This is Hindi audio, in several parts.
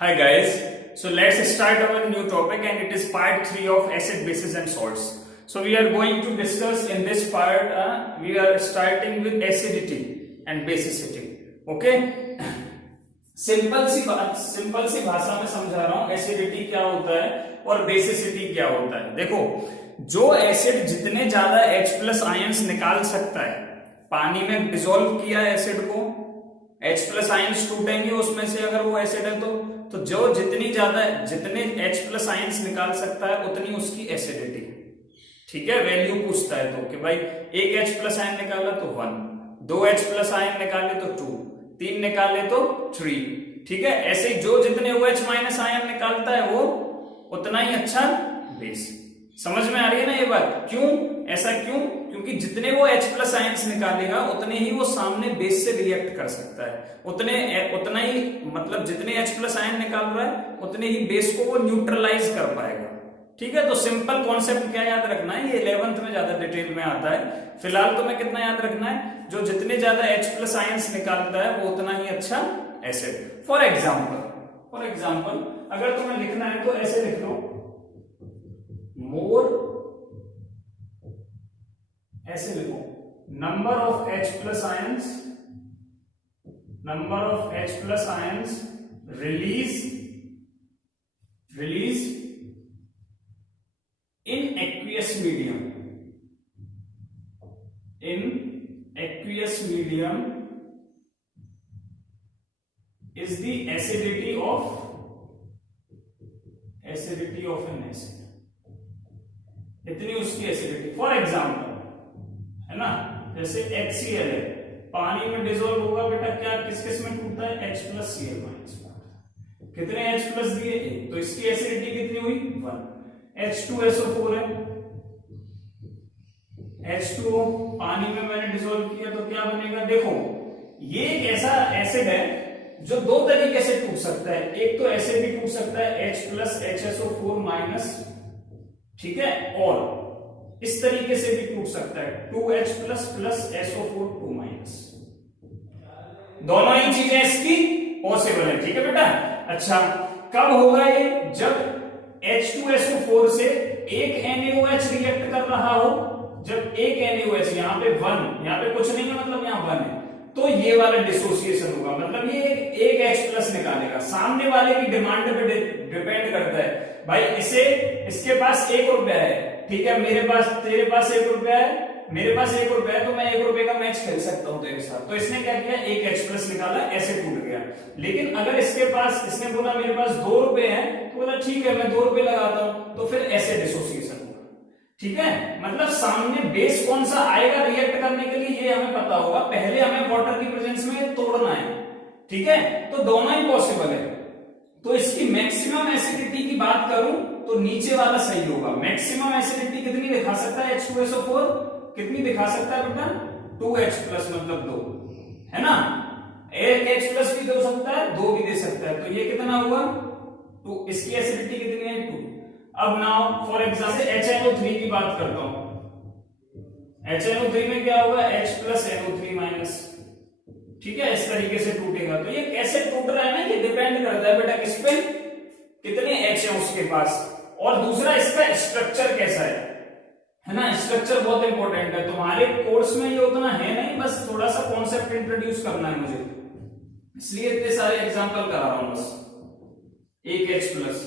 Hi guys, so let's start our new topic and it is part 3 of acid, bases and salts. So we are going to discuss in this part, we are starting with acidity and basicity. Okay? Simple सी भाषा में समझा रहा हूं एसिडिटी क्या होता है और बेसिसिटी क्या होता है। देखो, जो एसिड जितने ज्यादा H प्लस आयंस निकाल सकता है, पानी में डिसॉल्व किया एसिड को, H प्लस आयंस टूटेंगे उसमें से अगर वो एसिड है तो जो जितने H प्लस आयंस निकाल सकता है उतनी उसकी एसिडिटी। ठीक है, वैल्यू पूछता है तो कि भाई एक H प्लस आयन निकाला तो 1, 2 H प्लस आयन निकाले तो 2, 3 निकाले तो 3। ठीक है, ऐसे ही जो जितने OH माइनस आयन निकालता है वो उतना ही अच्छा बेस। समझ में आ रही है ना ये बात? क्यों ऐसा क्यों? क्योंकि जितने वो H प्लस आयंस निकालेगा उतने ही वो सामने बेस से रिएक्ट कर सकता है, उतना ही मतलब जितने H प्लस आयन निकाल रहा है उतने ही बेस को वो न्यूट्रलाइज कर पाएगा। ठीक है, तो सिंपल कॉन्सेप्ट क्या याद रखना है, ये 11th में ज्यादा डिटेल में आता है। फिलहाल तुम्हें कितना याद रखना है, जो जितने ज्यादा H प्लस आयंस निकालता है वो उतना ही अच्छा एसिड। फॉर एग्जाम्पल अगर तुम्हें लिखना है तो ऐसे लिख लो, मोर, ऐसे लिखो, number of H plus ions release in aqueous medium is the acidity of an acid। इतनी उसकी एसिडिटी। फॉर एग्जाम्पल है ना, जैसे HCl है, पानी में डिसॉल्व होगा बेटा, क्या किस किस में टूटता है, H प्लस Cl माइनस। कितने H प्लस दिए, तो इसकी एसिडिटी कितनी हुई, 1। H2SO4 है, H2O पानी में मैंने डिसॉल्व किया तो क्या बनेगा, देखो ये एक ऐसा एसिड है जो दो तरीके से टूट सकता है। एक तो ऐसे भी टूट सकता है H प्लस HSO4 माइनस, ठीक है, और इस तरीके से भी टूट सकता है 2H plus plus SO4 2 minus. दोनों ही चीजें इसकी पॉसिबल है। ठीक है बेटा, अच्छा कब होगा ये, जब H2SO4 से एक NaOH रिएक्ट कर रहा हो। जब एक NaOH, यहाँ पे 1, यहाँ पे कुछ नहीं है, मतलब यहाँ 1 है, तो ये वाला डिसोसिएशन होगा, मतलब ये एक H प्लस निकालेगा। सामने वाले की डिमांड पे डिपेंड करता है। भाई इसके पास 1 रुपया है, ठीक है, तेरे पास 1 रुपया है, मेरे पास 1 रुपया है, तो मैं 1 रुपए का मैच खेल सकता हूं तेरे साथ। तो इसने क्या किया, एक H प्लस निकाला, ऐसे टूट गया। लेकिन अगर इसने बोला मेरे पास 2 रुपए हैं, तो बोला ठीक है मैं 2 रुपए लगाता हूं, तो फिर ऐसे डिसोसिएशन होगा। ठीक है, मतलब सामने बेस कौन सा आएगा रिएक्ट करने के लिए, ये हमें पता होगा। पहले हमें वाटर की प्रेजेंस में तोड़ना है। ठीक है, तो दोनों ही पॉसिबल है। तो इसकी मैक्सिमम एसिडिटी की बात करूं तो नीचे वाला सही होगा। मैक्सिमम एसिडिटी कितनी दिखा सकता है H2SO4, कितनी दिखा सकता है बेटा, 2H प्लस मतलब 2, है ना। एक H प्लस भी दे सकता है, 2 भी दे सकता है, तो ये कितना हुआ 2। इसकी एसिडिटी कितनी है 2। अब नाउ फॉर एग्जांपल HNO3 की बात करता हूं। HNO3 में क्या होगा, H प्लस NO3 माइनस। ठीक है, इस तरीके से टूटेगा। तो ये कैसे टूट रहा है ना, ये डिपेंड करता है बेटा किस पे, कितने H है उसके पास, और दूसरा इसका स्ट्रक्चर कैसा है ना। स्ट्रक्चर बहुत इंपॉर्टेंट है। तुम्हारे कोर्स में ये उतना है नहीं, बस थोड़ा सा कॉन्सेप्ट इंट्रोड्यूस करना है मुझे, इसलिए इतने सारे एग्जांपल करा रहा हूं बस। एक H प्लस,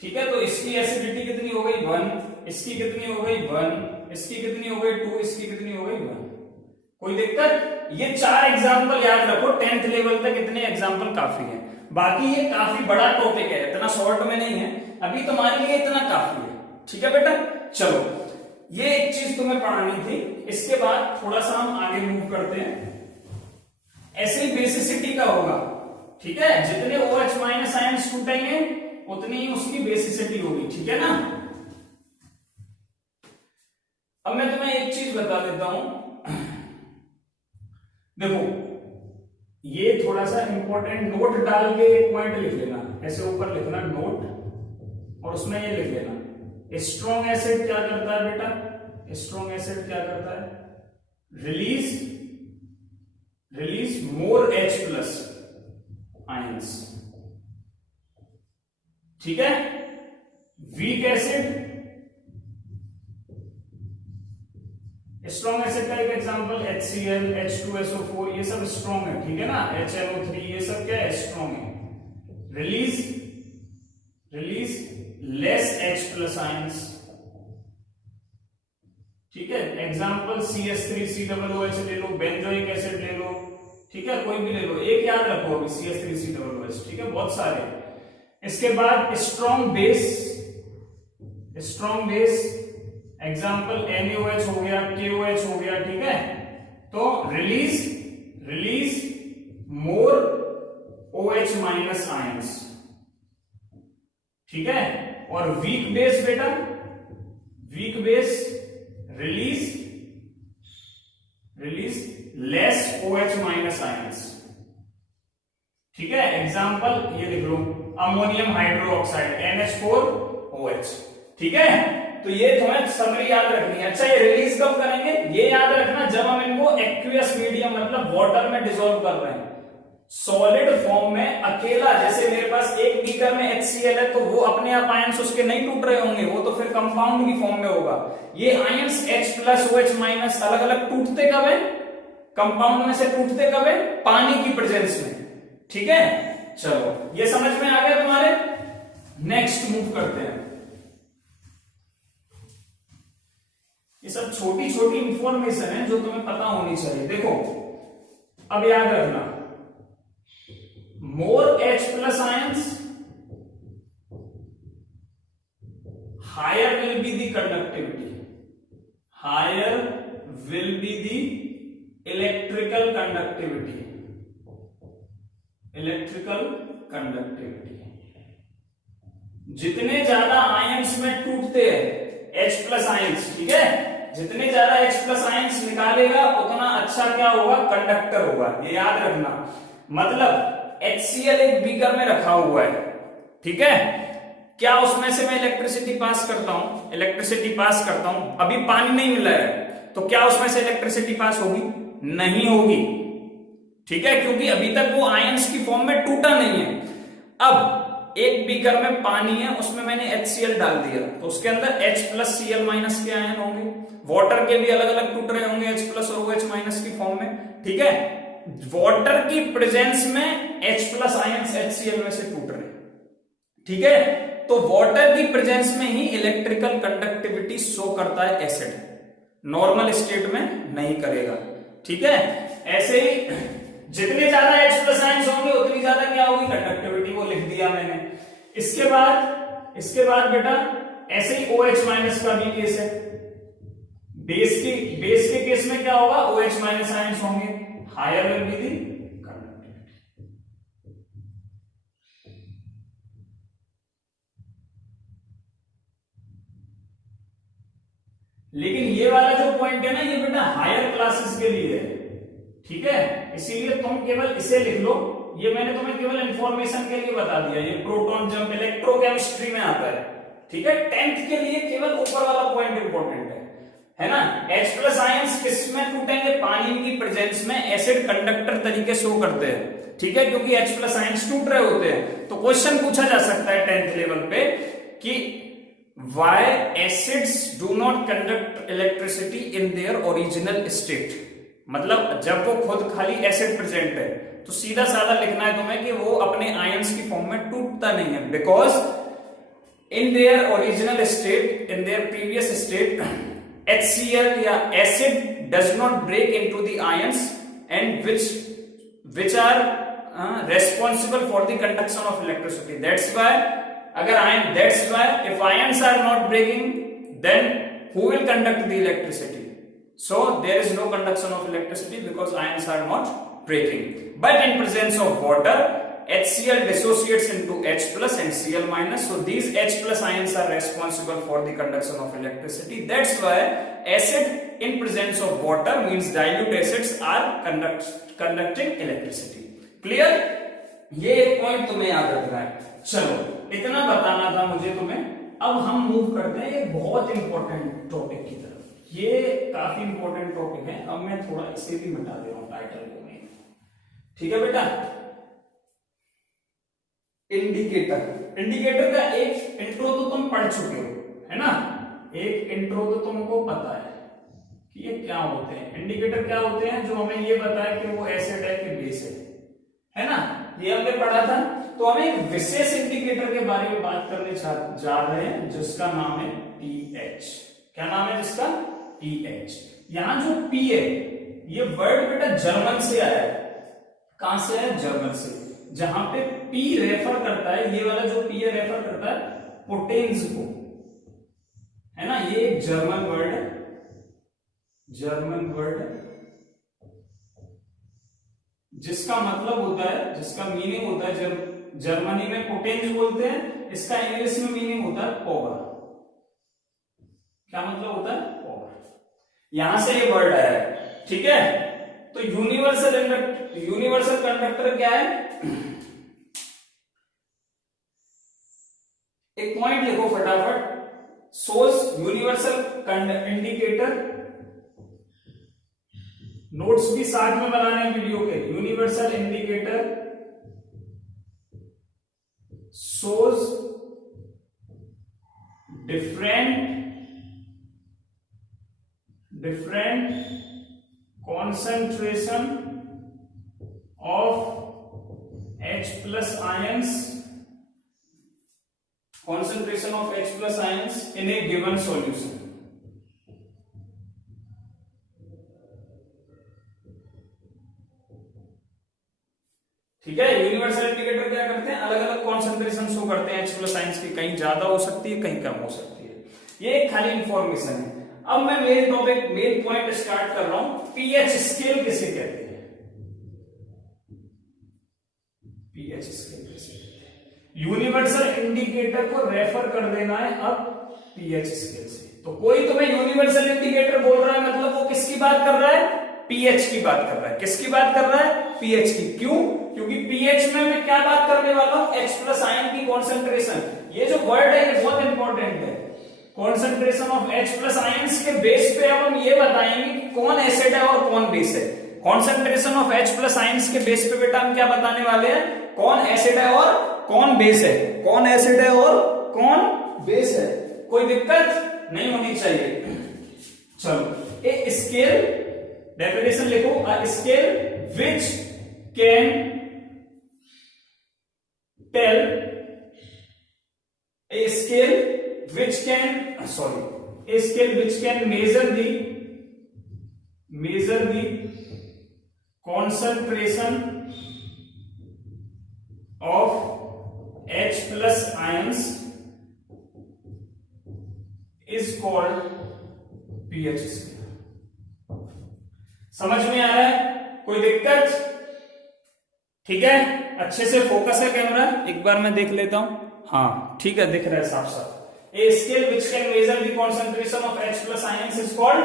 ठीक है, तो इसकी एसिडिटी कितनी हो गई 1, इसकी कितनी हो गई 1, इसकी कितनी हो गई 2, इसकी कितनी हो गई 1। कोई दिक्कत? ये 4 एग्जांपल याद रखो, 10th लेवल तक इतने एग्जांपल काफी है। बाकी ये काफी बड़ा टॉपिक है, इतना शॉर्ट में नहीं है, अभी तुम्हारे लिए इतना काफी है। ठीक है बेटा, चलो ये एक चीज तुम्हें पढ़ानी थी। इसके बाद थोड़ा सा हम आगे मूव करते हैं। ऐसे ही बेसिसिटी का होगा। ठीक है, जितने OH माइनस आयंस टूटेंगे उतनी ही उसकी बेसिसिटी होगी। ठीक है ना। अब मैं तुम्हें एक चीज बता देता हूं, देखो ये थोड़ा सा इंपॉर्टेंट नोट डाल के एक पॉइंट लिख लेना, ऐसे ऊपर लिखना नोट, और उसमें ये लिख लेना, स्ट्रॉन्ग एसिड क्या करता है बेटा, स्ट्रॉन्ग एसिड क्या करता है, रिलीज मोर H प्लस आयंस। ठीक है। वीक एसिड, स्ट्रॉन्ग एसिड का एक एग्जांपल HCl, H2SO4, ये सब स्ट्रॉन्ग है, ठीक है ना। HNO3, ये सब क्या है, स्ट्रॉन्ग है। Release less H plus ions, ठीक है। एग्जांपल CH3COOH ले लो, बेंजोइक एसिड ले लो, ठीक है, कोई भी ले लो, एक याद रखो अभी CH3COOH, ठीक है, बहुत सारे। इसके बाद स्ट्रॉन्ग बेस एग्जाम्पल NaOH हो गया, KOH हो गया, ठीक है। तो रिलीज मोर OH माइनस आयंस, ठीक है। और वीक बेस बेटा, weak base release less OH minus ions, ठीक है। एग्जाम्पल ये लिख लो, अमोनियम हाइड्रोक्साइड NH4OH, ठीक है। तो ये तुम्हें समरी याद रखनी है। अच्छा, ये रिलीज कब करेंगे, ये याद रखना जब हम इनको एक्वियस मीडियम मतलब वाटर में डिसॉल्व कर रहे हैं। सॉलिड फॉर्म में अकेला, जैसे मेरे पास एक बीकर में HCl है, तो वो अपने आप आयंस उसके नहीं टूट रहे होंगे, वो तो फिर कंपाउंड की फॉर्म में होगा। ये ions H plus OH minus अलग अलग टूटते कब है, कंपाउंड में से टूटते कब है, पानी की प्रेजेंस में, ठीक है। चलो, ये समझ में आ गया तुम्हारे। नेक्स्ट मूव करते हैं। ये सब छोटी छोटी इंफॉर्मेशन है जो तुम्हें पता होनी चाहिए। देखो, अब याद रखना, more H plus ions, higher will be the conductivity, higher will be the electrical conductivity, जितने ज्यादा आयंस में टूटते हैं H प्लस आयंस, ठीक है, जितने ज्यादा H प्लस आयंस निकालेगा उतना अच्छा क्या होगा, कंडक्टर होगा, ये याद रखना। मतलब HCl एक बीकर में रखा हुआ है, ठीक है, क्या उसमें से मैं इलेक्ट्रिसिटी पास करता हूं, अभी पानी नहीं मिला है, तो क्या उसमें से इलेक्ट्रिसिटी पास होगी, नहीं होगी, ठीक है, क्योंकि अभी तक वो आयंस की फॉर्म में टूटा नहीं है। अब एक बीकर में पानी है, उसमें मैंने HCl डाल दिया, तो उसके अंदर H प्लस Cl माइनस के आयन होंगे, वाटर के भी अलग अलग टूट रहे होंगे H प्लस और OH माइनस की फॉर्म में, ठीक है। वाटर की प्रेजेंस में H प्लस आयंस HCl में से टूट रहे, ठीक है। तो वाटर की प्रेजेंस में ही इलेक्ट्रिकल कंडक्टिविटी शो करता है एसिड, नॉर्मल स्टेट में नहीं करेगा, ठीक है। ऐसे ही जितने ज्यादा H प्लस आयंस होंगे उतनी ज्यादा क्या होगी, कंडक्टिविटी, वो लिख दिया मैंने। इसके बाद बेटा ऐसे ही OH माइनस का भी केस है, बेस के केस में क्या होगा, OH माइनस आयंस होंगे, higher will be the conductivity. लेकिन ये वाला जो पॉइंट है ना, ये बेटा हायर क्लासेस के लिए है, ठीक है, इसीलिए तुम केवल इसे लिख लो, ये मैंने तुम्हें केवल इंफॉर्मेशन के लिए बता दिया, ये प्रोटॉन जंप इलेक्ट्रोकेमिस्ट्री में आता है, ठीक है। 10th के लिए केवल ऊपर वाला पॉइंट इंपॉर्टेंट है ना। H प्लस आयंस किसमें टूटेंगे, पानी की प्रेजेंस में, एसिड कंडक्टर तरीके शो करते हैं, ठीक है, क्योंकि H प्लस आयंस टूट रहे होते हैं। तो क्वेश्चन पूछा जा सकता है 10th लेवल पे कि why acids do not conduct electricity in their original state, मतलब जब वो खुद खाली एसिड प्रेजेंट है, तो सीधा साधा लिखना है तुम्हें कि वो अपने आयंस की फॉर्म में टूटता नहीं है, because in their original state, in their previous state, HCl या acid does not break into the ions and which are responsible for the conduction of electricity. That's why if ions are not breaking, then who will conduct the electricity? So there is no conduction of electricity because ions are not breaking. But in presence of water, HCl dissociates into H plus and Cl minus. So these H plus ions are responsible for the conduction of electricity. That's why acid in presence of water means dilute acids are conducting electricity. Clear? ये एक पॉइंट तुम्हें याद रखना है। चलो, इतना बताना था मुझे तुम्हें। अब हम मूव करते हैं एक बहुत इंपॉर्टेंट टॉपिक की तरफ। ये काफी इंपॉर्टेंट टॉपिक है। अब मैं थोड़ा इसे भी मिटा दे रहा हूं टाइटल को, ठीक है बेटा। इंडिकेटर। इंडिकेटर का एक इंट्रो तो तुम पढ़ चुके हो, है ना, एक इंट्रो तो तुमको पता है कि ये क्या होते हैं। इंडिकेटर क्या होते हैं, जो हमें ये बताए कि वो एसिड है कि बेस है ना, ये हमने पढ़ा था। तो हम एक विशेष इंडिकेटर के बारे में बात करने जा रहे हैं जिसका नाम है पीएच। क्या नाम है जिसका? पीएच। यहां जो पी है ये वर्ड बेटा जर्मन से आया है। कहां से आया? जर्मन से। जहां पे पी रेफर करता है, ये वाला जो पी है रेफर करता है पोटेंस को, है ना, ये एक जर्मन वर्ड है, जर्मन वर्ड है जिसका मतलब होता है, जिसका मीनिंग होता है, जब जर्मनी में पोटेंस बोलते हैं, इसका इंग्लिश में मीनिंग होता है पावर। क्या मतलब होता है? पावर। यहां से ये वर्ड आया है, ठीक है। तो यूनिवर्सल कंडक्टर क्या है? एक पॉइंट लिखो फटाफट, सोर्स यूनिवर्सल इंडिकेटर, नोट्स भी साथ में बनाने हैं वीडियो के। Universal indicator shows different concentration of H plus ions, concentration of H plus ions in a given solution। ठीक है। यूनिवर्सल इंडिकेटर क्या करते हैं? अलग अलग कॉन्सेंट्रेशन शो करते हैं H प्लस आयंस की, कहीं ज्यादा हो सकती है, कहीं कम हो सकती है। ये एक खाली इंफॉर्मेशन है। अब मैं main topic, main point start कर रहा हूं। पीएच स्केल किसे कहते हैं? पीएच स्केल किसे कहते हैं? यूनिवर्सल इंडिकेटर को रेफर कर देना है अब पीएच स्केल से। तो कोई तुम्हें यूनिवर्सल इंडिकेटर बोल रहा है, मतलब वो किसकी बात कर रहा है? पीएच की बात कर रहा है। किसकी बात कर रहा है? पीएच की। क्यों? क्योंकि पीएच में मैं क्या बात करने वाला हूं? H प्लस आयन की कॉन्सेंट्रेशन। ये जो वर्ड है ये बहुत इंपॉर्टेंट है। Concentration of H plus ions के बेस पे अब हम ये बताएंगे कि कौन एसिड है और कौन बेस है। Concentration of H plus ions के बेस पे बेटा हम क्या बताने वाले हैं? कौन एसिड है और कौन बेस है। कौन एसिड है और कौन बेस है। कोई दिक्कत नहीं होनी चाहिए। चलो, ए स्केल, डेफिनेशन लिखो, a scale which can tell a scale which can measure the concentration of H plus ions is called pH scale। समझ में आ रहा है? कोई दिक्कत? ठीक है, अच्छे से फोकस है कैमरा, एक बार मैं देख लेता हूं। हाँ ठीक है, दिख रहा है साफ साफ। A scale which can measure the concentration of H plus ions is called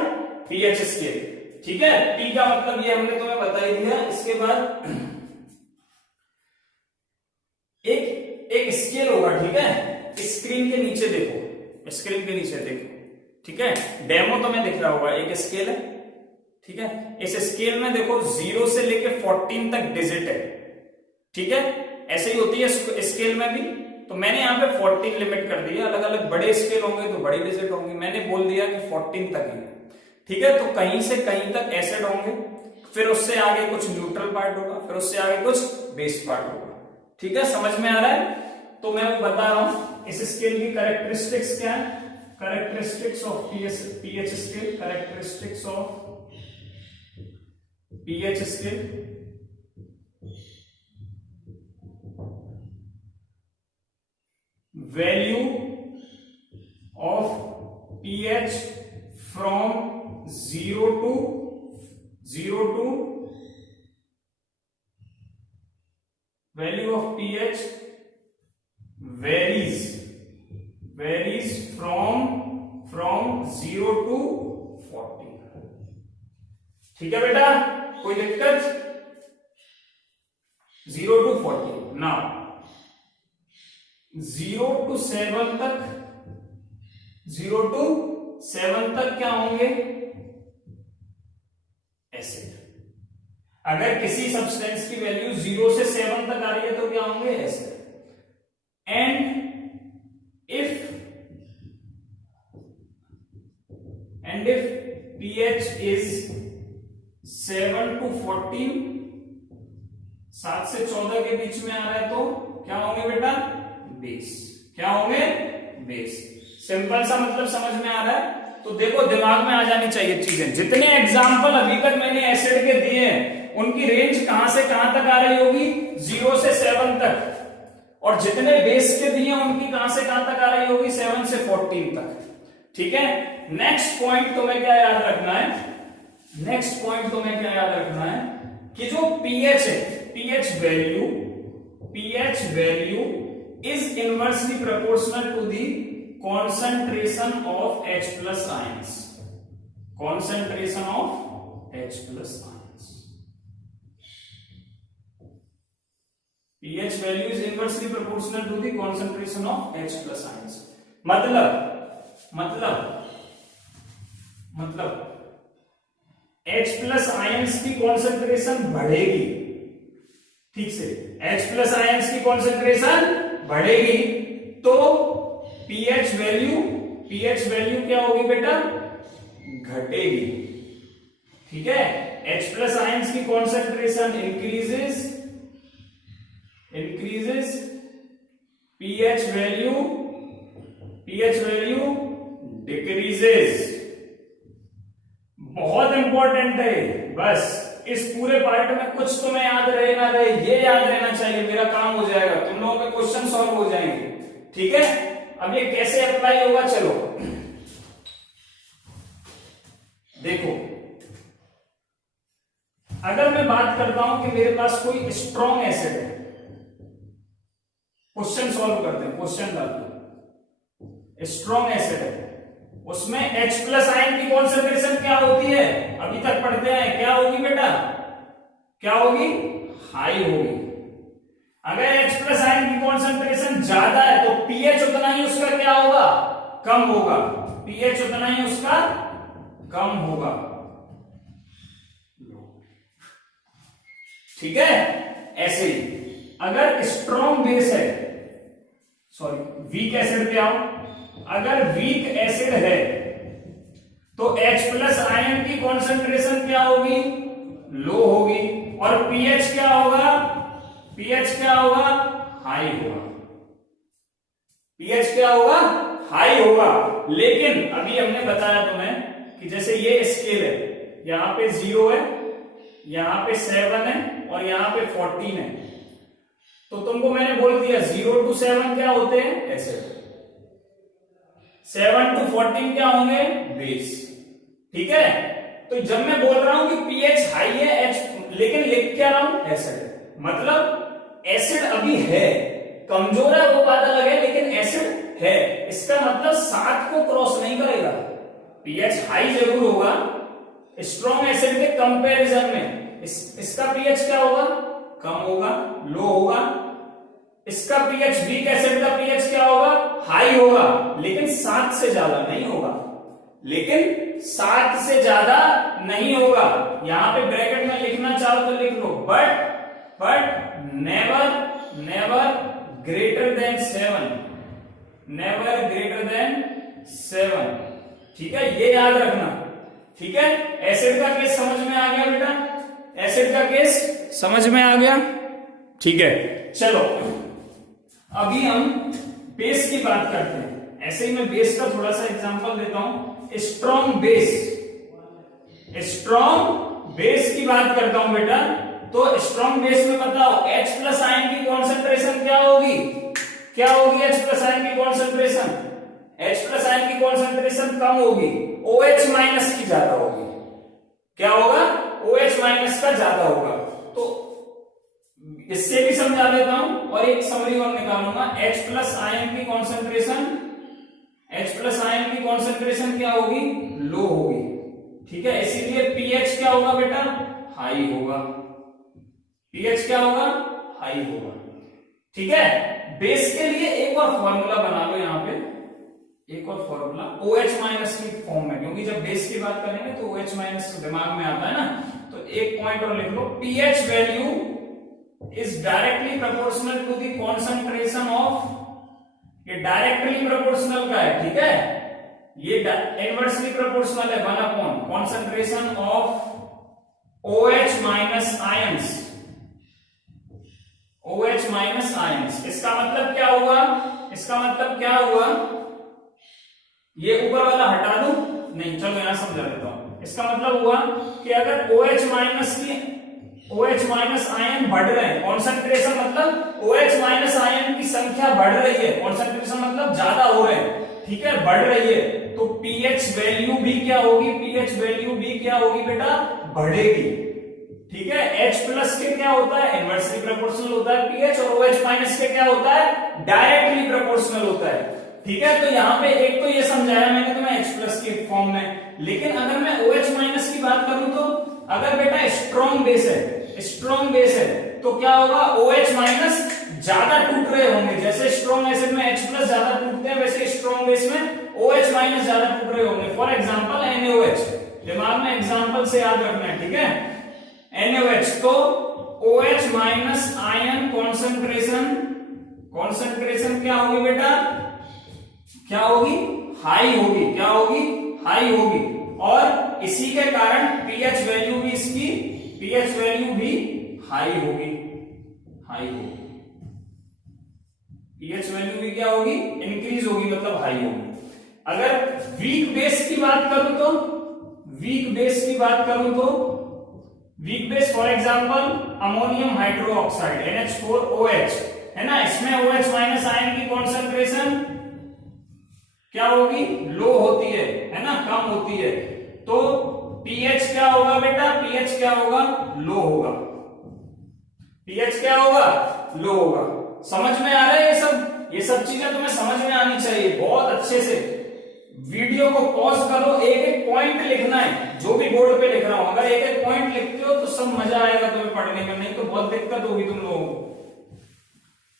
pH scale. ठीक है, पी का मतलब ये हमने तुम्हें बता ही दिया। इसके बाद एक स्केल होगा, ठीक है, स्क्रीन के नीचे देखो, स्क्रीन के नीचे देखो, ठीक है, डेमो तुम्हें दिख रहा होगा। एक स्केल है, ठीक है, इस स्केल में देखो 0 से लेके 14 तक डिजिट है, ठीक है, ऐसे ही होती है स्केल में भी। तो मैंने यहाँ पे 14 लिमिट कर दी है। अलग अलग बड़े स्केल होंगे तो बड़ी डिजिट होंगे, मैंने बोल दिया कि 14 तक ही है। ठीक है, तो कहीं से कहीं तक एसिड होंगे, फिर उससे आगे कुछ न्यूट्रल पार्ट होगा, फिर उससे आगे कुछ बेस पार्ट होगा। ठीक है, समझ में आ रहा है? तो मैं बता रहा हूं इस स्केल की कैरेक्टरिस्टिक्स क्या है। Characteristics of pH scale, characteristics of pH scale. Value of pH from 0 to value of pH varies from 0 to 40। ठीक है बेटा, कोई दिक्कत? 0 to 40। नाउ 0 to 7 तक, 0 to 7 तक क्या होंगे? एसिड। अगर किसी सब्सटेंस की वैल्यू 0 से 7 तक आ रही है तो क्या होंगे? Acid. And if pH is 7 to 14, 7 से 14 के बीच में आ रहा है तो क्या होंगे बेटा? बेस। क्या होंगे? बेस। सिंपल सा मतलब समझ में आ रहा है? तो देखो दिमाग में आ जानी चाहिए चीजें। जितने एग्जाम्पल अभी तक मैंने एसिड के दिए हैं उनकी रेंज कहां से कहां तक आ रही होगी? 0 से 7 तक। और जितने बेस के दिए उनकी कहां से कहां तक आ रही होगी? 7 से 14 तक। ठीक है। नेक्स्ट पॉइंट तुम्हें क्या याद रखना है? नेक्स्ट पॉइंट तुम्हें क्या याद रखना है कि जो pH है, pH value is inversely proportional to the concentration of H plus ions. Concentration of H plus ions. pH value is inversely proportional to the concentration of H plus ions. मतलब H plus ions की concentration बढ़ेगी। ठीक से, H plus ions की concentration बढ़ेगी तो pH वैल्यू क्या होगी बेटा? घटेगी। ठीक है। H प्लस आयंस की concentration increases, pH value decreases. बहुत इंपॉर्टेंट है। बस इस पूरे पार्ट में कुछ तुम्हें याद रहे ना रहे, ये याद रहना चाहिए, मेरा काम हो जाएगा, तुम लोगों के क्वेश्चन सॉल्व हो जाएंगे। ठीक है। अब ये कैसे अप्लाई होगा? चलो देखो, अगर मैं बात करता हूं कि मेरे पास कोई स्ट्रॉन्ग एसिड है, क्वेश्चन सॉल्व करते हैं, क्वेश्चन डालते हैं। स्ट्रॉन्ग एसिड है, उसमें H प्लस आयन की कॉन्सेंट्रेशन क्या होती है? अभी तक पढ़ते हैं, क्या होगी बेटा? क्या होगी? हाई होगी। अगर H प्लस आयन की कॉन्सेंट्रेशन ज्यादा है तो pH उतना ही उसका क्या होगा? कम होगा। pH उतना ही उसका कम होगा। ठीक है। ऐसे ही अगर स्ट्रॉन्ग बेस है, सॉरी वीक एसिड पे आओ, अगर वीक एसिड है तो H प्लस आयन की कॉन्सेंट्रेशन क्या होगी? लो होगी। और pH क्या होगा? pH क्या होगा? हाई होगा। pH क्या होगा? हाई होगा। लेकिन अभी हमने बताया तुम्हें कि जैसे ये स्केल है, यहां पे 0 है, यहां पे 7 है और यहां पे 14 है, तो तुमको मैंने बोल दिया 0 to 7 क्या होते हैं? एसिड। 7 to 14 क्या होंगे? बेस। ठीक है। तो जब मैं बोल रहा हूं कि pH हाई है, H लेकिन लिख क्या रहा हूं? एसिड। मतलब एसिड अभी है, कमजोर है वो बात अलग है, लेकिन एसिड है। इसका मतलब 7 को क्रॉस नहीं करेगा। pH हाई जरूर होगा स्ट्रॉन्ग एसिड के कंपैरिजन में। इसका pH क्या होगा? कम होगा, लो होगा। इसका pH, वीक एसिड का pH क्या होगा? हाई होगा, लेकिन 7 से ज्यादा नहीं होगा। लेकिन 7 से ज्यादा नहीं होगा। यहां पे ब्रैकेट में लिखना चाहो तो लिख लो, but never greater than 7। Never greater than 7। ठीक है, ये याद रखना। ठीक है। एसिड का केस समझ में आ गया बेटा? एसिड का केस समझ में आ गया? ठीक है। चलो अभी हम बेस की बात करते हैं। ऐसे ही मैं बेस का थोड़ा सा एग्जांपल देता हूं। स्ट्रॉन्ग बेस की बात करता हूं बेटा। तो स्ट्रॉन्ग बेस में बताओ H प्लस आयन की कॉन्सेंट्रेशन क्या होगी? क्या होगी H प्लस आयन की कॉन्सेंट्रेशन? H प्लस आयन की कॉन्सेंट्रेशन कम होगी, OH माइनस की ज्यादा होगी। क्या होगा? OH माइनस का ज्यादा होगा। तो इससे भी समझा देता हूं और एक समरी और निकालूंगा। H प्लस आयन की कॉन्सेंट्रेशन क्या होगी? लो होगी। ठीक है। इसीलिए pH क्या होगा बेटा? हाई होगा। pH क्या होगा? हाई होगा। ठीक है। बेस के लिए एक और फॉर्मूला बना लो यहां पे, एक और फॉर्मूला OH माइनस की फॉर्म में, क्योंकि जब बेस की बात करेंगे तो OH माइनस दिमाग में आता है ना। तो एक पॉइंट और लिख लो, pH value is directly proportional to the concentration of, ये डायरेक्टली प्रोपोर्शनल का है। ठीक है। ये इनवर्सली प्रोपोर्शनल है 1 upon concentration of OH minus ions, OH minus ions. इसका मतलब क्या हुआ, इसका मतलब क्या हुआ, ये ऊपर वाला हटा दूं, नहीं चलो यहां समझा देता हूं। इसका मतलब हुआ कि अगर OH माइनस आयन बढ़ रहे हैं, कॉन्सेंट्रेशन मतलब OH माइनस आयन की संख्या बढ़ रही है, कॉन्सेंट्रेशन मतलब ज्यादा हो रहे हैं, ठीक है, बढ़ रही है, तो pH वैल्यू भी क्या होगी, pH वैल्यू भी क्या होगी बेटा, बढ़ेगी, ठीक है। H प्लस के क्या होता है, इनवर्सली प्रोपोर्शनल होता है pH, और OH माइनस के क्या होता है, डायरेक्टली प्रोपोर्शनल होता है, ठीक है। तो यहाँ पे एक तो ये समझाया मैंने तुम्हें H प्लस के फॉर्म में, लेकिन अगर मैं OH माइनस की बात करूं तो अगर बेटा स्ट्रॉन्ग बेस है, स्ट्रॉन्ग बेस है, तो क्या होगा, OH माइनस ज्यादा टूट रहे होंगे, जैसे स्ट्रॉन्ग एसिड में H प्लस ज्यादा टूटते हैं, वैसे स्ट्रॉन्ग बेस में OH माइनस ज्यादा टूट रहे होंगे। फॉर एग्जांपल NaOH, दिमाग में एग्जांपल से याद रखना है, ठीक है। NaOH तो OH माइनस आयन कॉन्सेंट्रेशन क्या होगी बेटा, क्या होगी, हाई होगी, क्या होगी, हाई होगी, और इसी के कारण pH वैल्यू भी इसकी, pH वैल्यू भी हाई होगी, हाई होगी, pH वैल्यू भी क्या होगी, इंक्रीज होगी, मतलब हाई होगी। अगर वीक बेस की बात करूं तो, वीक बेस की बात करूं तो, weak base for example ammonium hydroxide NH4OH है ना, इसमें OH माइनस आयन की कॉन्सेंट्रेशन क्या होगी, लो होती है ना, कम होती है, तो pH क्या होगा बेटा, pH क्या होगा, लो होगा, pH क्या होगा, लो होगा। समझ में आ रहा है ये सब चीजें तुम्हें समझ में आनी चाहिए बहुत अच्छे से। वीडियो को पॉज करो, एक एक पॉइंट लिखना है, जो भी बोर्ड पे लिख रहा हूं, अगर एक एक पॉइंट लिखते हो तो सब मजा आएगा तुम्हें पढ़ने में, नहीं तो बहुत दिक्कत होगी तुम लोगों को,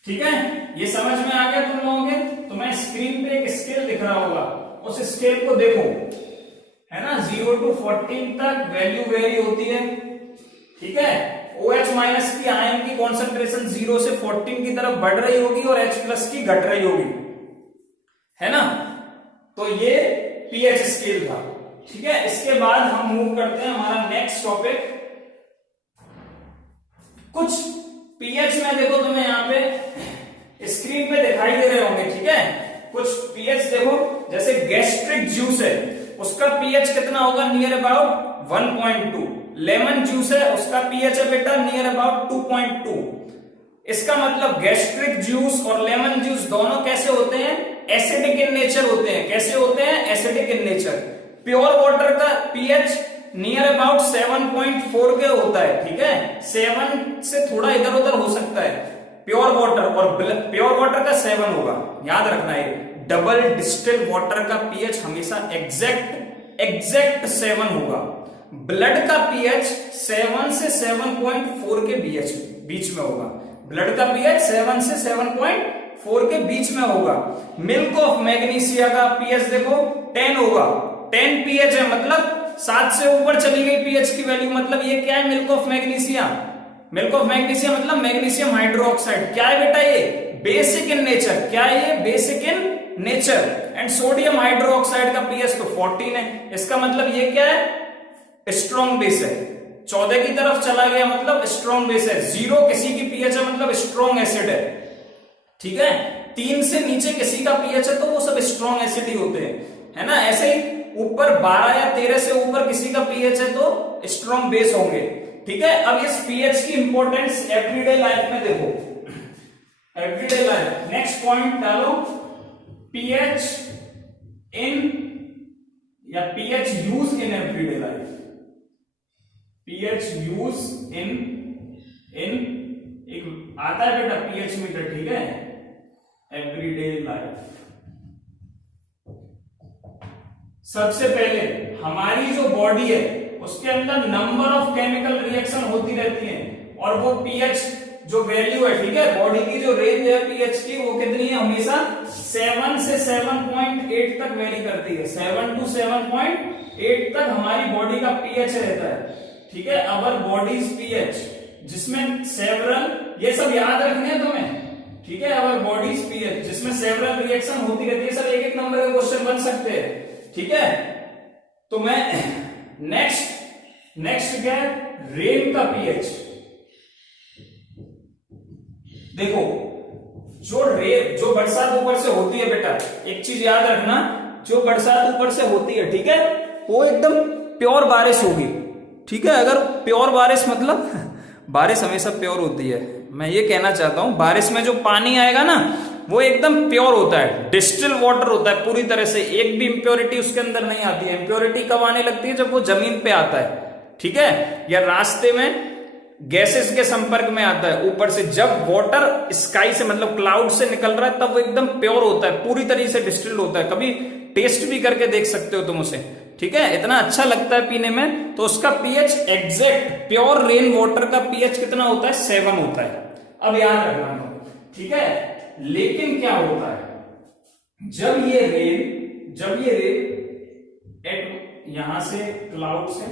ठीक है। ये समझ में आ गया तुम लोगों के, तो मैं स्क्रीन पे एक स्केल दिख रहा होगा, उस स्केल को देखो, है ना, 0 to 14 तक वैल्यू वेरी होती है, ठीक है। OH माइनस की आयन की कॉन्सेंट्रेशन 0 से 14 की तरफ बढ़ रही होगी और H प्लस की घट रही होगी, है ना। तो ये pH स्केल था, ठीक है। इसके बाद हम मूव करते हैं हमारा नेक्स्ट टॉपिक, कुछ pH में देखो तुम्हें यहाँ पे स्क्रीन पे दिखाई दे रहे होंगे, ठीक है। कुछ pH देखो, जैसे गैस्ट्रिक जूस है उसका pH कितना होगा, नियर अबाउट 1.2। लेमन जूस है उसका pH है बेटा नियर अबाउट 2.2। इसका मतलब गैस्ट्रिक जूस और लेमन जूस दोनों कैसे होते हैं, एसिडिक इन नेचर होते हैं। कैसे होते हैं, acidic in nature. Pure water का pH नियर अबाउट 7.4 के होता है, ठीक है, 7 से थोड़ा इधर उधर हो सकता है प्योर वाटर, और प्योर वाटर का 7 होगा, याद रखना है। डबल डिस्टिल वाटर का pH हमेशा एग्जैक्ट 7 होगा। ब्लड का pH 7 से 7.4 के बीच में होगा। ब्लड का pH 7 से 7.4 के बीच में होगा। मिल्क ऑफ मैग्नीशिया का pH देखो 10 होगा, 10 pH है, मतलब 7 से ऊपर चली गई pH की वैल्यू, मतलब ये क्या है, milk of magnesia. Milk of magnesia मतलब मैग्नीशियम हाइड्रोक्साइड। क्या है बेटा, ये बेसिक इन नेचर। क्या है ये, basic in nature. And sodium hydroxide का pH तो 14 है, इसका मतलब ये क्या है, स्ट्रॉन्ग बेस है। 14 की तरफ चला गया मतलब स्ट्रॉन्ग बेस है। 0 किसी की pH है मतलब स्ट्रॉन्ग एसिड है, ठीक है। 3 से नीचे किसी का pH है तो वो सब स्ट्रॉन्ग एसिड ही होते हैं, है ना। ऐसे ही ऊपर 12 या 13 से ऊपर किसी का pH है तो स्ट्रॉन्ग बेस होंगे, ठीक है। अब इस pH की इंपॉर्टेंस एवरीडे लाइफ में देखो, एवरीडे लाइफ। नेक्स्ट पॉइंट डालो, pH इन या pH use in everyday life. pH use in एक आता है बेटा pH मीटर, ठीक है, एवरीडे लाइफ। सबसे पहले हमारी जो बॉडी है उसके अंदर नंबर ऑफ केमिकल रिएक्शन होती रहती है, और वो pH जो वैल्यू है, ठीक है, बॉडी की जो रेंज है pH की, वो कितनी है, हमेशा 7 से 7.8 तक वेरी करती है। 7 to 7.8 तक हमारी बॉडी का pH रहता है, ठीक है। अवर बॉडीज pH, जिसमें सेवरल, ये सब याद रखने हैं तुम्हें, ठीक है। अवर बॉडीज pH जिसमें सेवरल रिएक्शन होती रहती है। सब एक एक नंबर के क्वेश्चन बन सकते हैं, ठीक है। तो मैं नेक्स्ट क्या है, रेन का पीएच। देखो जो बरसात ऊपर से होती है बेटा, एक चीज याद रखना, जो बरसात ऊपर से होती है, ठीक है, वो एकदम प्योर बारिश होगी, ठीक है। अगर प्योर बारिश मतलब बारिश हमेशा प्योर होती है, मैं ये कहना चाहता हूं, बारिश में जो पानी आएगा ना वो एकदम प्योर होता है, डिस्टिल वाटर होता है पूरी तरह से, एक भी इंप्योरिटी उसके अंदर नहीं आती है। इंप्योरिटी कब आने लगती है, जब वो जमीन पे आता है, ठीक है, या रास्ते में गैसेस के संपर्क में आता है ऊपर से। जब वाटर स्काई से मतलब क्लाउड से निकल रहा है तब वो एकदम प्योर होता है, पूरी तरीके से डिस्टिल्ड होता है। कभी टेस्ट भी करके देख सकते हो तुम उसे, ठीक है, इतना अच्छा लगता है पीने में। तो उसका pH exact pure rain water का पीएच कितना होता है, 7 होता है। अब याद रखना, ठीक है। लेकिन क्या होता है, जब ये रेन यहां से क्लाउड से,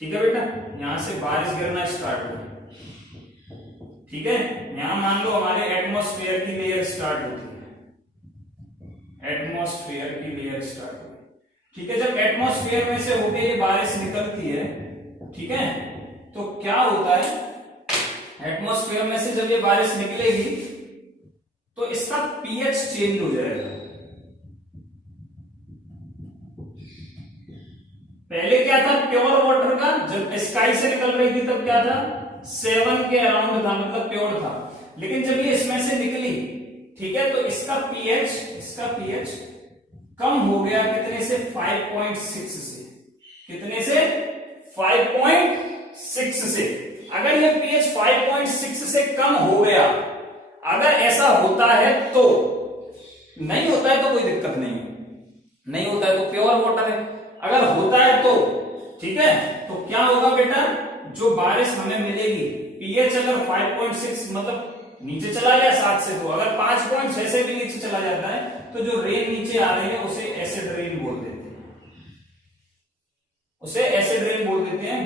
ठीक है बेटा, यहां से बारिश गिरना स्टार्ट हो, ठीक है, यहां मान लो हमारे एटमॉस्फेयर की लेयर स्टार्ट होती है, एटमॉस्फेयर की लेयर स्टार्ट होती है, ठीक है। जब एटमॉस्फेयर में से होके ये बारिश निकलती है, ठीक है, तो क्या होता है, एटमॉस्फेयर में से जब ये बारिश निकलेगी तो इसका पीएच चेंज हो जाएगा। पहले क्या था, प्योर वाटर का, जब स्काई से निकल रही थी तब क्या था, 7 के अराउंड था, मतलब प्योर था। लेकिन जब ये इसमें से निकली, ठीक है, तो इसका पीएच कम हो गया, कितने से, 5.6 से, कितने से, 5.6 से। अगर ये पीएच 5.6 से कम हो गया, अगर ऐसा होता है तो, नहीं होता है तो कोई दिक्कत नहीं है, नहीं होता है तो प्योर वाटर है, अगर होता है तो, ठीक है, तो क्या होगा बेटा, जो बारिश हमें मिलेगी, पीएच अगर 5.6 मतलब नीचे चला गया 7 से, तो अगर 5.6 से भी नीचे चला जाता है तो जो रेन नीचे आ रही है उसे एसिड रेन बोल देते हैं, उसे एसिड रेन बोल देते हैं,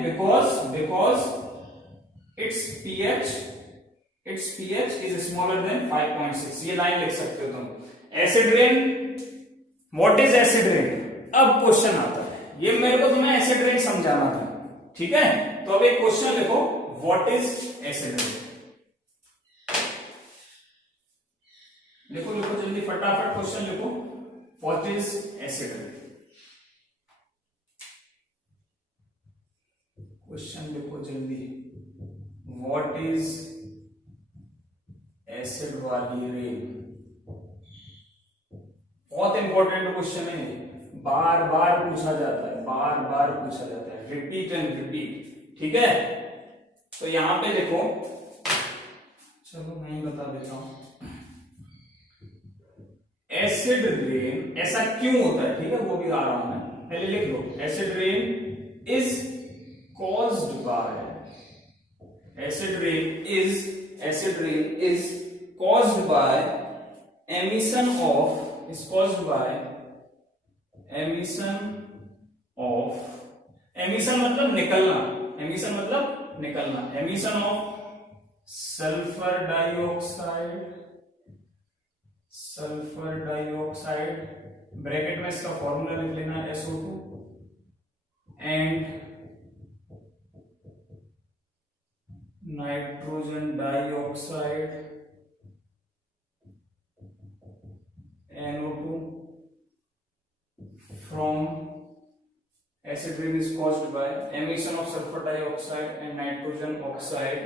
because its pH is smaller than 5.6। ये लाइन लिख सकते हो तुम। Acid rain, what is acid rain? अब क्वेश्चन आता है, ये मेरे को तुम्हें एसिड रेन समझाना था, ठीक है। तो अब एक क्वेश्चन लिखो, व्हाट इज एसिड रेन? लिखो जल्दी, फटाफट क्वेश्चन लिखो, what is acid rain? Question लिखो जल्दी, व्हाट इज एसिड वाली रेन? बहुत इंपॉर्टेंट क्वेश्चन है, बार बार पूछा जाता है, रिपीट एंड रिपीट, ठीक है। तो यहां पे देखो, चलो मैं ही बता देता हूं, एसिड रेन ऐसा क्यों होता है, ठीक है, वो भी आ रहा हूं मैं, पहले लिख लो, acid rain is caused by, acid rain is caused by emission of, is caused by emission of, emission मतलब निकलना, emission of sulfur dioxide, bracket में इसका फॉर्मूला लिख लेना, SO2, and nitrogen dioxide, NO2, from acid rain is caused by emission of sulfur dioxide and nitrogen oxide,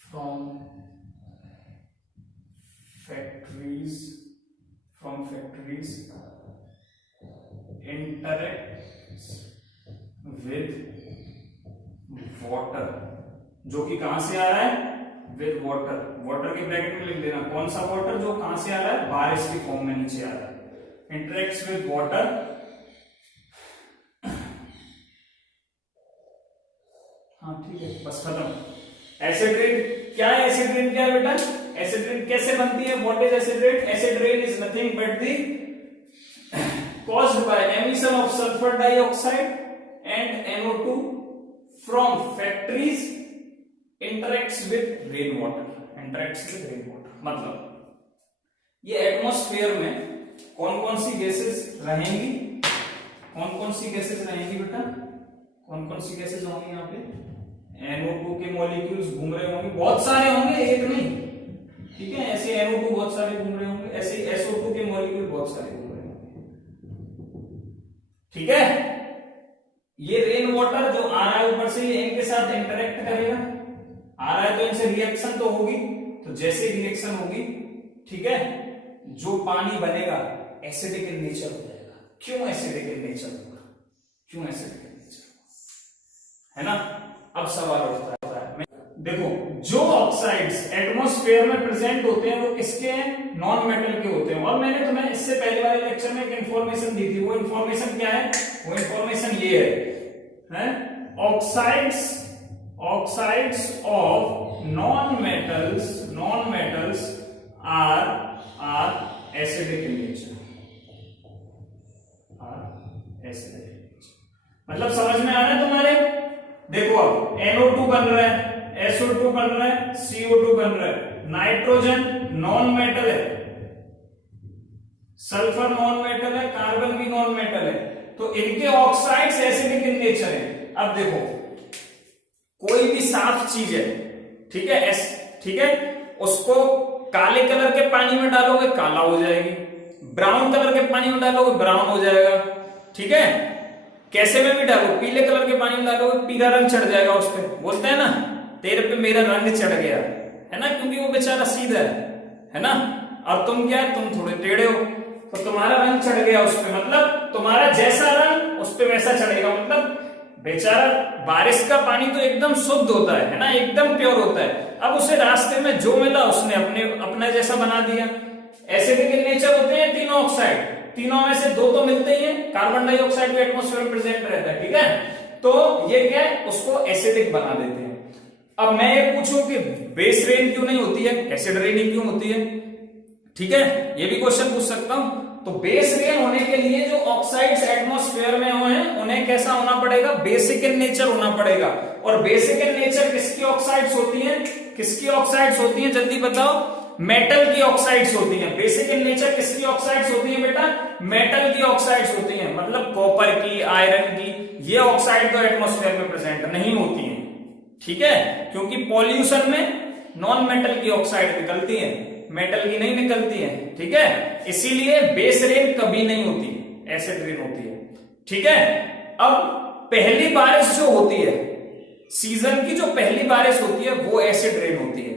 from factories interacts with water, जो कि कहां से आ रहा है, विद वाटर के ब्रैकेट में लिख देना, कौन सा वाटर, जो कहां से आ रहा है, बारिश की फॉर्म में नीचे आ रहा है, इंटरेक्ट्स विद वाटर, हाँ ठीक है, बस खत्म। एसिड रेन क्या है, एसिड रेन क्या है बेटा, एसिड रेन कैसे बनती है, what is acid rain? Acid rain is nothing but the caused by emission of sulfur dioxide and NO2 from factories interacts with rain water, interacts with rain water मतलब ये एटमॉस्फेयर में कौन कौन सी गैसेस रहेंगी, कौन कौन सी गैसेस रहेंगी बेटा, कौन कौन सी गैसेस होंगी यहाँ पे, NO2 के मॉलिक्यूल्स घूम रहे होंगे, बहुत सारे होंगे, एक नहीं, ठीक है, ऐसे NO2 बहुत सारे घूम रहे होंगे, ऐसे SO2 के मॉलिक्यूल बहुत सारे घूम रहे होंगे, ठीक है। ये रेन वाटर जो आ रहा है ऊपर से ये इनके साथ इंटरेक्ट करेगा, आ रहा है तो इनसे रिएक्शन तो होगी, तो जैसे रिएक्शन होगी, ठीक है, जो पानी बनेगा एसिडिक इन नेचर हो जाएगा। क्यों एसिडिक इन नेचर होगा, क्यों एसिडिक इन नेचर होगा, है ना। अब सवाल उठता है, देखो जो ऑक्साइड्स एटमॉस्फेयर में प्रेजेंट होते हैं वो किसके हैं, नॉन मेटल के होते हैं। और मैंने तुम्हें इससे पहले वाले लेक्चर में एक इंफॉर्मेशन दी थी, वो इंफॉर्मेशन क्या है, वो इंफॉर्मेशन ये है oxides, oxides of non metals are acidic in nature, are acidic in nature. मतलब समझ में आ रहा है तुम्हारे, देखो अब NO2 बन रहा है, SO2 बन रहा है, CO2 बन रहा है, नाइट्रोजन नॉन मेटल है, सल्फर नॉन मेटल है, कार्बन भी नॉन मेटल है, तो इनके ऑक्साइड्स एसिडिक इन नेचर है। अब देखो कोई भी साफ चीज है, ठीक है, ठीक है, उसको काले कलर के पानी में डालोगे काला हो जाएगी, ब्राउन कलर के पानी में डालोगे ब्राउन हो जाएगा, ठीक है, कैसे में भी डालो, पीले कलर के पानी में डालोगे पीला रंग चढ़ जाएगा उस पे, बोलते हैं ना तेरे पे मेरा रंग चढ़ गया, है ना, क्योंकि वो बेचारा सीधा है ना, और तुम क्या है, तुम थोड़े टेढ़े हो, तो तुम्हारा रंग चढ़ गया उस पे, मतलब तुम्हारा जैसा रंग उस पे वैसा चढ़ेगा। मतलब बेचारा बारिश का पानी तो एकदम शुद्ध होता है ना, एकदम प्योर होता है, अब उसे रास्ते में जो मिला उसने अपना जैसा बना दिया। एसिडिक इन नेचर होते हैं तीनों ऑक्साइड, तीनों में से दो तो मिलते ही हैं, कार्बन डाइऑक्साइड भी एटमॉस्फेयर में प्रेजेंट रहता है, ठीक है, तो ये क्या है, उसको एसिडिक बना देते हैं। अब मैं ये पूछूं कि बेस रेन क्यों नहीं होती है, एसिड रेनिंग क्यों होती है, ठीक है, ये भी क्वेश्चन पूछ सकता हूं। तो बेस रेन होने के लिए जो ऑक्साइड्स एटमॉस्फेयर में हुए हैं उन्हें कैसा होना पड़ेगा, बेसिक इन नेचर होना पड़ेगा। और बेसिक इन नेचर किसकी ऑक्साइड्स होती हैं, किसकी ऑक्साइड्स होती हैं, जल्दी बताओ, मेटल की ऑक्साइड्स होती हैं। बेसिक इन नेचर किसकी ऑक्साइड्स होती हैं बेटा, मेटल की ऑक्साइड्स होती हैं, मतलब कॉपर की, आयरन की, ये ऑक्साइड तो एटमॉस्फेयर में प्रेजेंट नहीं होती हैं, ठीक है, क्योंकि पॉल्यूशन में नॉन मेटल की ऑक्साइड निकलती है, मेटल की नहीं निकलती है, ठीक है, इसीलिए बेस रेन कभी नहीं होती, एसिड रेन होती है, ठीक है। अब पहली बारिश जो होती है, सीजन की जो पहली बारिश होती है वो एसिड रेन होती है,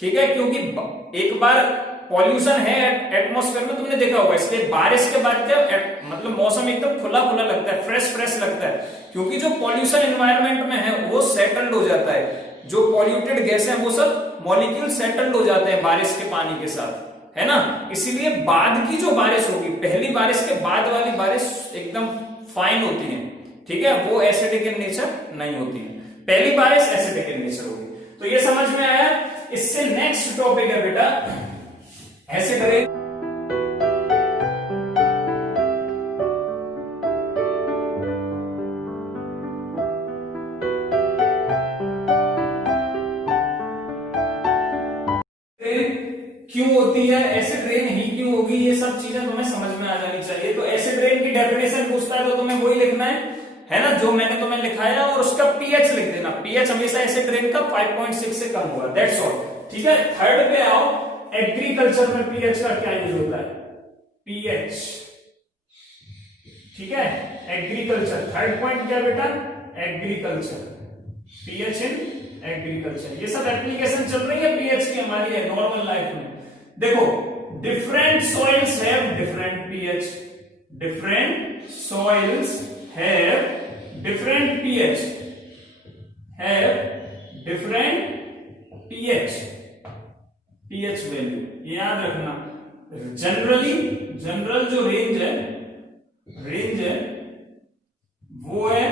ठीक है, क्योंकि एक बार पॉल्यूशन है एटमॉस्फेयर में, तुमने देखा होगा, इसलिए बारिश के बाद क्या मतलब मौसम एकदम खुला खुला लगता है, फ्रेश फ्रेश लगता है, क्योंकि जो पॉल्यूशन एनवायरनमेंट में है वो सेटल्ड हो जाता है, जो पॉल्यूटेड गैस है वो सब मॉलिक्यूल सेटल्ड हो जाते हैं बारिश के पानी के साथ, है ना, इसीलिए बाद की जो बारिश होगी, पहली बारिश के बाद वाली बारिश एकदम फाइन होती है, ठीक है, वो एसिडिक इन नेचर नहीं होती है, पहली बारिश एसिडिक इन नेचर होगी। तो ये समझ में आया। इससे नेक्स्ट टॉपिक है बेटा एसिड रेन। क्यों होती है, एसिड रेन ही क्यों होगी, ये सब चीजें तुम्हें समझ में आ जानी चाहिए। तो एसिड रेन की डेफिनेशन पूछता है तो तुम्हें वही लिखना है ना, जो मैंने तुम्हें लिखाया, और उसका पीएच लिख देना, पीएच हमेशा एसिड रेन का 5.6 से कम होगा, दैट्स ऑल, ठीक है। थर्ड पे आओ, एग्रीकल्चर में पीएच का क्या यूज होता है, पीएच, ठीक है, एग्रीकल्चर, थर्ड पॉइंट क्या बेटा, एग्रीकल्चर, पीएच इन एग्रीकल्चर, ये सब एप्लीकेशन चल रही है पीएच की हमारी है नॉर्मल लाइफ में। देखो different soils have different pH, different soils have different pH, have different pH, pH value, ये याद रखना। जनरल जो रेंज है वो है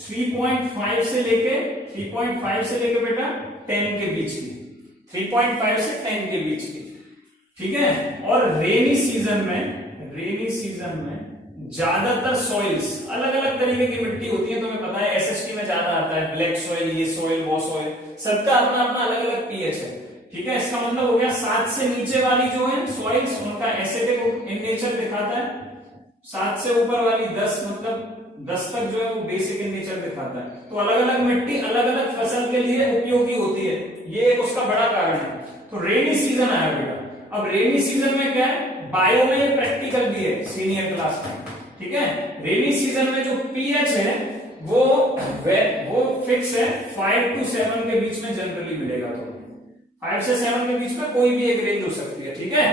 3.5 से लेके बेटा 10 के बीच की, 3.5 से 10 के बीच की, ठीक है। और रेनी सीजन में ज्यादातर सॉइल्स, अलग अलग तरीके की मिट्टी होती है, तुम्हें पता है एसएसटी में ज्यादा आता है ब्लैक सॉइल, ये सॉइल, वो सॉइल, सबका अपना अपना अलग अलग पीएच है। ठीक है, इसका मतलब हो गया 7 से नीचे वाली जो है सॉइल्स उनका एसिडिक इन नेचर दिखाता है, 7 से ऊपर वाली 10 मतलब 10 तक जो है वो बेसिक इन नेचर दिखाता है। तो अलग अलग मिट्टी अलग अलग फसल के लिए उपयोगी होती है, ये एक उसका बड़ा कारण है। तो रेनी सीजन आया बेटा, अब रेनी सीजन में क्या है, बायो में प्रैक्टिकल भी है सीनियर क्लास में। ठीक है, रेनी सीजन में जो पीएच है वो फिक्स है, 5 to 7 के बीच में जनरली मिलेगा। तो 5 से 7 के बीच में कोई भी एक रेंज हो सकती है। ठीक है,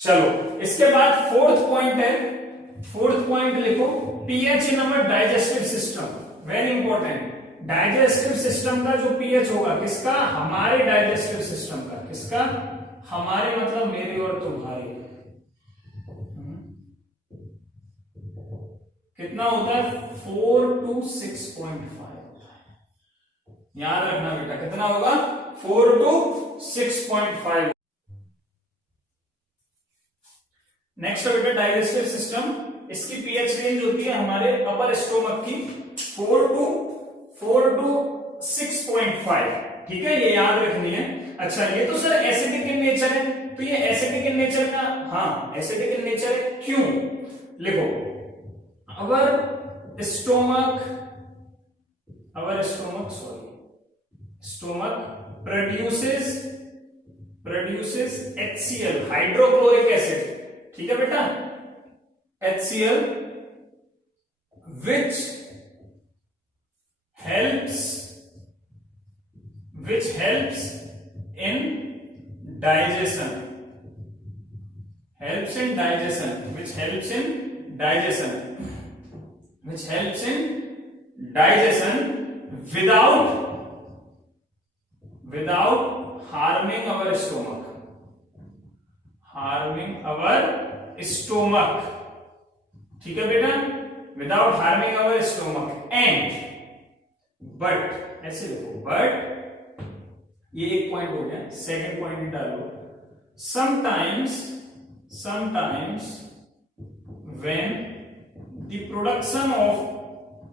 चलो इसके बाद फोर्थ पॉइंट है, फोर्थ पॉइंट लिखो, पीएच इन अवर digestive system, very important. Digestive system का जो पीएच होगा, किसका, हमारे डाइजेस्टिव सिस्टम का, किसका, हमारे मतलब मेरे और तुम्हारे, कितना होता है, 4 to 6.5। याद रखना बेटा, कितना होगा, 4 to 6.5। नेक्स्ट है बेटा डाइजेस्टिव सिस्टम, इसकी पीएच रेंज होती है हमारे अपर स्टोमक की 4 to 6.5। ठीक है, ये याद रखनी है। अच्छा, ये तो सर एसिडिक इन नेचर है, तो ये एसिडिक इन नेचर का, हाँ एसिडिक इन नेचर है, क्यों, लिखो, अवर stomach produces HCl, hydrochloric acid. ठीक है बेटा, HCl which helps in digestion, without harming our stomach, ठीक है बेटा, without harming our stomach and, but, ऐसे देखो, बट ये एक पॉइंट हो गया, सेकंड पॉइंट डालो, sometimes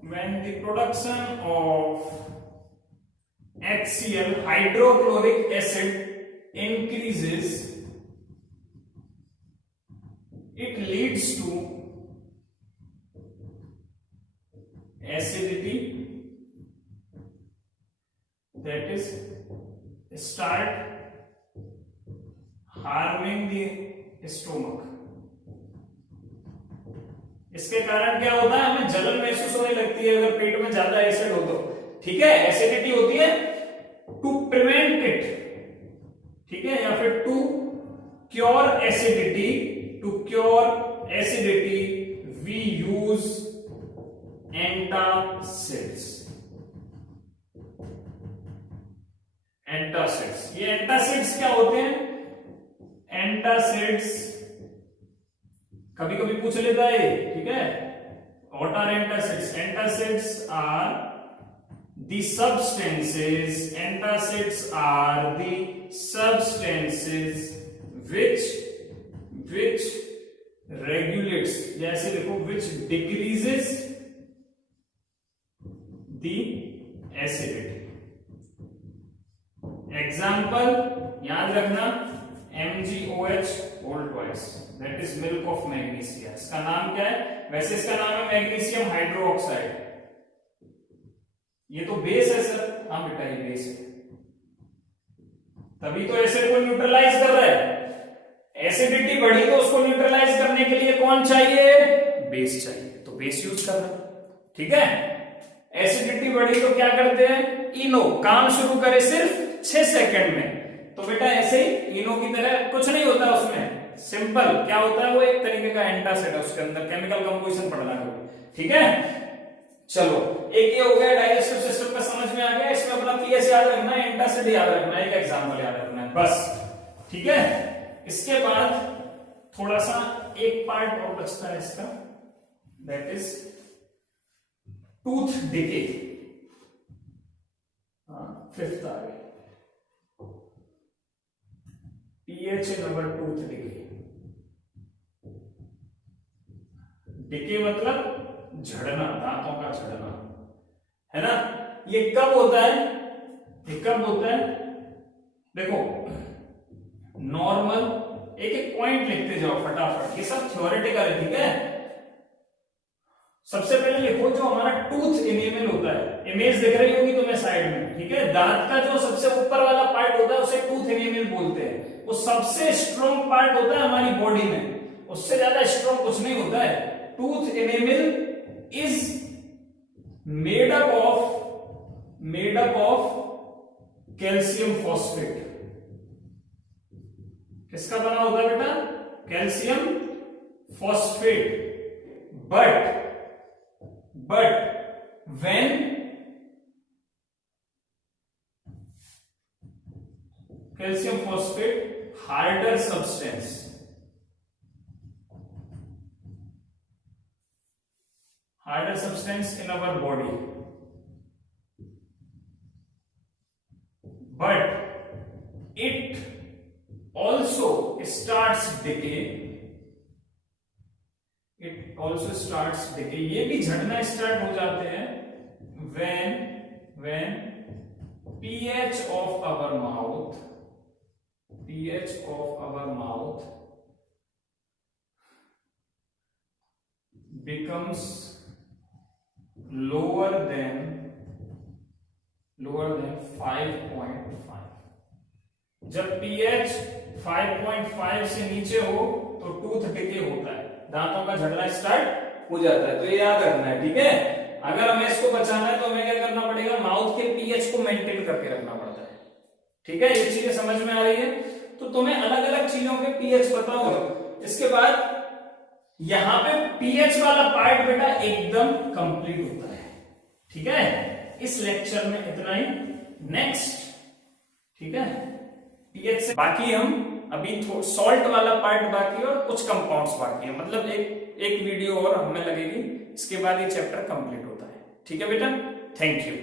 when the production of HCl, hydrochloric acid, increases, it leads to acidity, that is start harming the stomach। इसके कारण क्या होता है, हमें जलन महसूस होने लगती है अगर पेट में ज्यादा एसिड हो तो। ठीक है, एसिडिटी होती है, टू प्रिवेंट इट, ठीक है, या फिर to cure acidity we use antacids. ये एंटासिड्स क्या होते हैं, एंटासिड्स कभी कभी पूछ लेता है, ठीक है, what are antacids, antacids are the substances which regulates, जैसे देखो, which decreases the acidity। Example याद रखना, MgOH whole twice, that is milk of magnesia। इसका नाम क्या है, वैसे इसका नाम है मैग्नीशियम हाइड्रोक्साइड। ये तो बेस है सर, हाँ बेटा ये बेस है, तभी तो एसिड को न्यूट्रलाइज कर रहा है। एसिडिटी बढ़ी तो उसको न्यूट्रलाइज करने के लिए कौन चाहिए, बेस चाहिए, तो बेस यूज कर रहा है। ठीक है, एसिडिटी बढ़ी तो क्या करते हैं, इनो, काम शुरू करे सिर्फ 6 सेकंड में। तो बेटा ऐसे ही इनो की तरह कुछ नहीं होता उसमें, सिंपल क्या होता है, वो एक तरीके का एंटासिड है, उसके अंदर केमिकल कंपोजिशन पढ़ना है। ठीक है, चलो एक ये हो गया डाइजेस्टिव सिस्टम का, समझ में आ गया। इसमें अपना पीएच याद रखना है, एंटासिड याद रखना है, एक एग्जांपल याद रखना है बस। ठीक है, इसके बाद थोड़ा सा एक पार्ट और बचता है इसका, that is tooth decay. Fifth आ गया, पीएच इन अवर टूथ डिके। डिके मतलब झड़ना, दांतों का झड़ना, है ना। ये कब होता है, ये कब होता है, देखो नॉर्मल, एक एक पॉइंट लिखते जाओ फटाफट, ये सब थ्योरेटिकल है, ठीक है। सबसे पहले लिखो जो हमारा टूथ इनेमल होता है, इमेज दिख रही होगी तुम्हें साइड में, ठीक है। दांत का जो सबसे ऊपर वाला पार्ट होता है उसे टूथ इनेमल बोलते हैं। वो सबसे स्ट्रॉन्ग पार्ट होता है हमारी बॉडी में, उससे ज्यादा स्ट्रॉन्ग कुछ नहीं होता है। Tooth enamel is made up of calcium phosphate. किसका बना होता है बेटा, calcium phosphate. But when calcium phosphate harder substance in our body, but it also starts decay, ये भी झड़ना स्टार्ट हो जाते हैं when pH of our mouth becomes lower than 5.5। जब pH 5.5 से नीचे हो तो टूथ डिके होता है, दांतों का झड़ना स्टार्ट हो जाता है। तो ये याद रखना है, ठीक है। अगर हमें इसको बचाना है तो हमें क्या करना पड़ेगा, माउथ के पीएच को मेंटेन करके रखना पड़ता है, ठीक है। ये चीजें समझ में आ रही है, तो तुम्हें अलग अलग चीजों के पीएच पता होगा। इसके बाद यहां पे पीएच वाला पार्ट बेटा एकदम कंप्लीट होता है, ठीक है। इस लेक्चर में इतना ही, नेक्स्ट, ठीक है, पीएच से बाकी हम अभी सॉल्ट वाला पार्ट बाकी है और कुछ कंपाउंड्स बाकी है, मतलब एक वीडियो और हमें लगेगी, इसके बाद ये चैप्टर कंप्लीट होता है, ठीक है बेटा। Thank you.